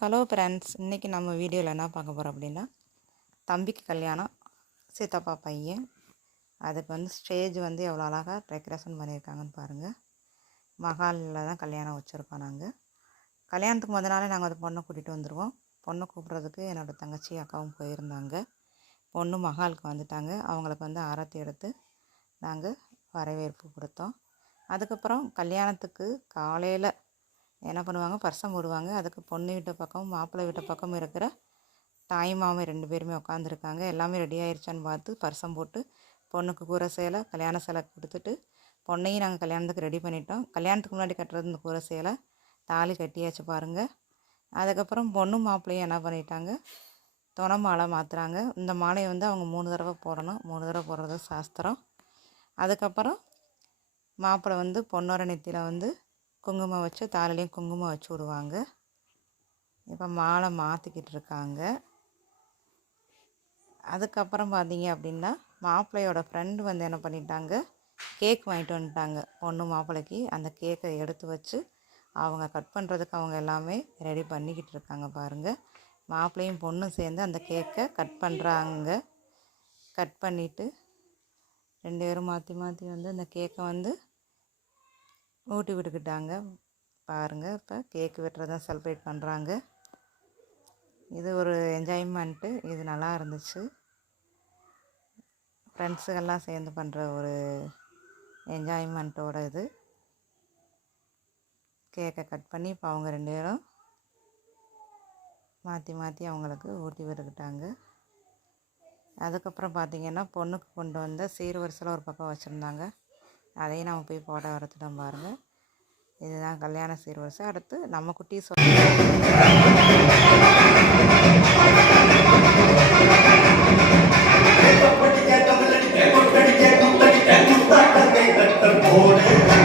Hello friends இன்றைக்கி நம்ம வீடியோவில் என்ன பார்க்க போகிறோம் அப்படின்னா தம்பிக்கு கல்யாணம் சித்தப்பா பையன் அதுக்கு வந்து ஸ்டேஜ் வந்து எவ்வளோ அழகாக டெக்கரேஷன் பண்ணியிருக்காங்கன்னு பாருங்கள் மகாலில் தான் கல்யாணம் வச்சுருக்கோம் நாங்கள் கல்யாணத்துக்கு முத நாளே நாங்கள் அந்த பொண்ணை கூட்டிகிட்டு வந்துடுவோம் பொண்ணை கூப்பிட்றதுக்கு என்னோடய தங்கச்சி அக்காவும் போயிருந்தாங்க. பொண்ணு மகாலுக்கு வந்துட்டாங்க. அவங்களுக்கு வந்து ஆரத்தி எடுத்து நாங்கள் வரவேற்பு கொடுத்தோம். அதுக்கப்புறம் கல்யாணத்துக்கு காலையில் என்ன பண்ணுவாங்க? பர்சம் போடுவாங்க. அதுக்கு பொண்ணு வீட்டு பக்கம் மாப்பிள்ளை வீட்டு பக்கம் இருக்கிற தாய் மாமன் ரெண்டு பேருமே உட்காந்துருக்காங்க எல்லாமே ரெடி ஆயிடுச்சான்னு பார்த்து பர்சம் போட்டு பொண்ணுக்கு கூரை சேலை கல்யாண சேலை கொடுத்துட்டு பொண்ணையும் நாங்கள் கல்யாணத்துக்கு ரெடி பண்ணிட்டோம். கல்யாணத்துக்கு முன்னாடி கட்டுறது இந்த கூரை சேலை. தாலி கட்டியாச்சு பாருங்கள் அதுக்கப்புறம் பொண்ணும் மாப்பிள்ளையும் என்ன பண்ணிட்டாங்க? துணை மாலை மாற்றுறாங்க இந்த மாலையை வந்து அவங்க மூணு தடவை போடணும். மூணு தடவை போடுறது சாஸ்திரம். அதுக்கப்புறம் மாப்பிள்ளை வந்து பொண்ணோட நெத்தியில் வந்து குங்குமம் வச்சு தாலிலையும் குங்குமம் வச்சு விடுவாங்க. இப்போ மாலை மாற்றிக்கிட்டு இருக்காங்க. அதுக்கப்புறம் பார்த்தீங்க அப்படின்னா மாப்பிள்ளையோட ஃப்ரெண்டு வந்து என்ன பண்ணிட்டாங்க? கேக் வாங்கிட்டு வந்துட்டாங்க. பொண்ணு மாப்பிள்ளைக்கு அந்த கேக்கை எடுத்து வச்சு அவங்க கட் பண்ணுறதுக்கு அவங்க எல்லாமே ரெடி பண்ணிக்கிட்டு இருக்காங்க பாருங்கள் மாப்பிள்ளையும் பொண்ணும் சேர்ந்து அந்த கேக்கை கட் பண்ணுறாங்க கட் பண்ணிவிட்டு ரெண்டு பேரும் மாற்றி மாற்றி வந்து அந்த கேக்கை வந்து ஊட்டி விட்டுக்கிட்டாங்க. பாருங்கள் இப்போ கேக்கு வெட்டுறதான் செலிப்ரேட் பண்ணுறாங்க இது ஒரு என்ஜாய்மெண்ட்டு இது நல்லா இருந்துச்சு. ஃப்ரெண்ட்ஸுகள்லாம் சேர்ந்து பண்ணுற ஒரு என்ஜாய்மெண்ட்டோட இது. கேக்கை கட் பண்ணி இப்போ அவங்க ரெண்டு பேரும் மாற்றி மாற்றி அவங்களுக்கு ஊட்டி விட்டுக்கிட்டாங்க. அதுக்கப்புறம் பார்த்திங்கன்னா பொண்ணுக்கு கொண்டு வந்த சீர்வரிசையில் ஒரு பக்கம் வச்சுருந்தாங்க. அதையும் நம்ம போய் போட வரத்துட்டோம் பாருங்கள் இதுதான் கல்யாண சீர்வரிசை. அடுத்து நம்ம குட்டி சொ போடு.